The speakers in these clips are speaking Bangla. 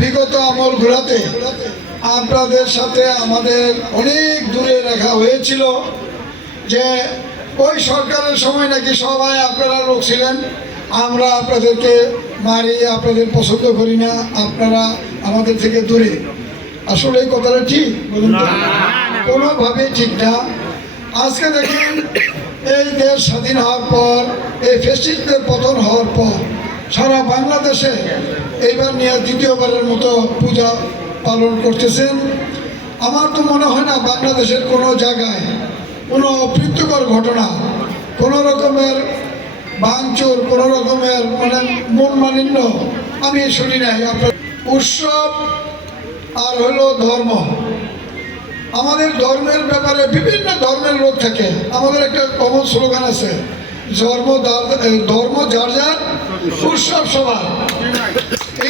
বিগত আমলগুলোতে আপনাদের সাথে আমাদের অনেক দূরে রাখা হয়েছিল যে ওই সরকারের সময় নাকি সবাই আপনারা লোক ছিলেন, আমরা আপনাদেরকে মারি, আপনাদের পছন্দ করি না, আপনারা আমাদের থেকে দূরে। আসলে এই কথাটা ঠিক বলুন তো? কোনোভাবেই ঠিক না। আজকে দেখেন এই দেশ স্বাধীন হওয়ার পর, এই ফ্যাসিস্টদের পতন হওয়ার পর সারা বাংলাদেশে এইবার নিয়ে দ্বিতীয়বারের মতো পূজা পালন করতেছেন। আমার তো মনে হয় না বাংলাদেশের কোনো জায়গায় কোনো অপ্রীতিকর ঘটনা, কোনো রকমের ভাঙচুর, কোনো রকমের মানে মনমালিন্য আমি শুনি নাই। আপনার উৎসব আর হলো ধর্ম, আমাদের ধর্মের ব্যাপারে বিভিন্ন ধর্মের লোক থাকে। আমাদের একটা কমন স্লোগান আছে, ধর্ম যার যার, উৎসব সবার।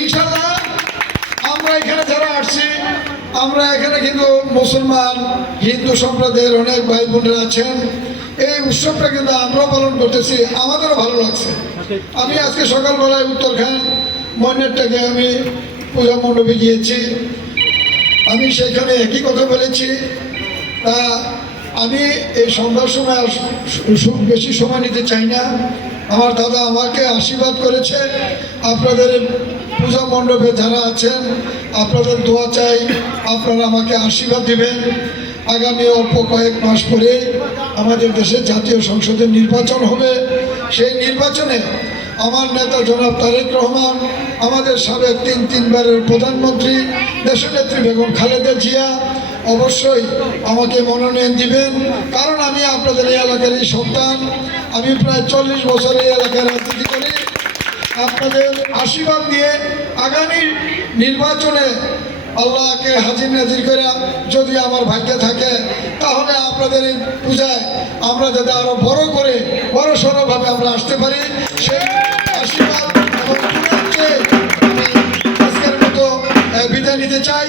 ইনশাল্লাহ আমরা এখানে যারা আসছি, আমরা এখানে কিন্তু মুসলমান হিন্দু সম্প্রদায়ের অনেক ভাই বোনেরা আছেন। এই উৎসবটা কিন্তু আমরা পালন করতেছি, আমাদেরও ভালো লাগছে। আমি আজকে সকালবেলায় উত্তরখান ময়নারটাকে আমি পূজা মণ্ডপে গিয়েছি, আমি সেখানে একই কথা বলেছি। তা আমি এই সন্ধ্যার সময় বেশি সময় নিতে চাই না। আমার দাদা আমাকে আশীর্বাদ করেছে, আপনাদের পূজা মণ্ডপে যারা আছেন আপনাদের দোয়া চাই, আপনারা আমাকে আশীর্বাদ দিবেন। আগামী অল্প কয়েক মাস পরে আমাদের দেশে জাতীয় সংসদের নির্বাচন হবে। সেই নির্বাচনে আমার নেতা জনাব তারেক রহমান, আমাদের সাবেক তিনবারের প্রধানমন্ত্রী দেশনেত্রী বেগম খালেদা জিয়া অবশ্যই আমাকে মনোনয়ন দিবেন। কারণ আমি আপনাদের এই এলাকারই সন্তান, আমি প্রায় 40 বছর এই এলাকায় রাজনীতি করি। আপনাদের আশীর্বাদ দিয়ে আগামী নির্বাচনে আল্লাহকে হাজির নাজির করে যদি আমার ভাগ্যে থাকে, তাহলে আপনাদের এই পূজায় আমরা যাতে আরো বড় করে বড় সড়ভাবে আমরা আসতে পারি, সেই আশীর্বাদ এবং আমি আজকের মতো বিদায় নিতে চাই।